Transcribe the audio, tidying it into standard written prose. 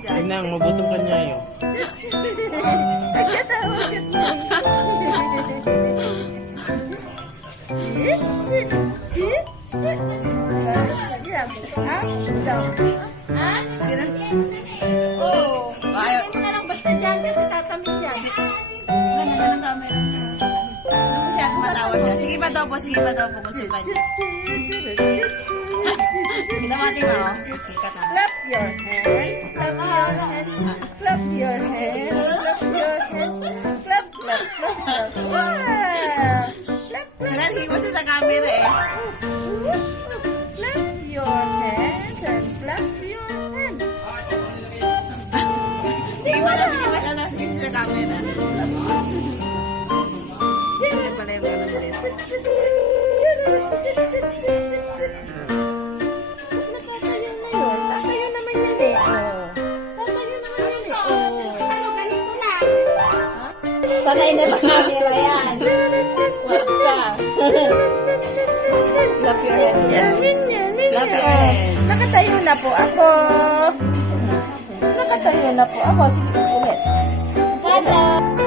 dyan. Inang, mabutom ka niya yun. Oo. Ayaw mo na lang basta dyan kasi tatamis yan. Ganda na ng camera. Masyadong matawa siya. Sige ba daw po, gusto pa niya. Pinamati na, oh. Sikat na. Clap your hands. Clap your hands. Clap your hands. Clap your hands. Clap, clap, clap, clap. Wow. Clap, clap. Nalagay mo siya sa camera eh. Clap your hands and clap your hands. Sige ba daw, sige ba siya nalagay sa camera. Sige pala yung ganun din. Tatayo naman yan eh. Tatayo naman yan eh. Sanay na sa camera yan. What ka? Clap your hands Yan, now. yan, yan, yan. Clap your hands. Nakatayo na po ako. Nakatayo na po ako. Sige ulit. Tada!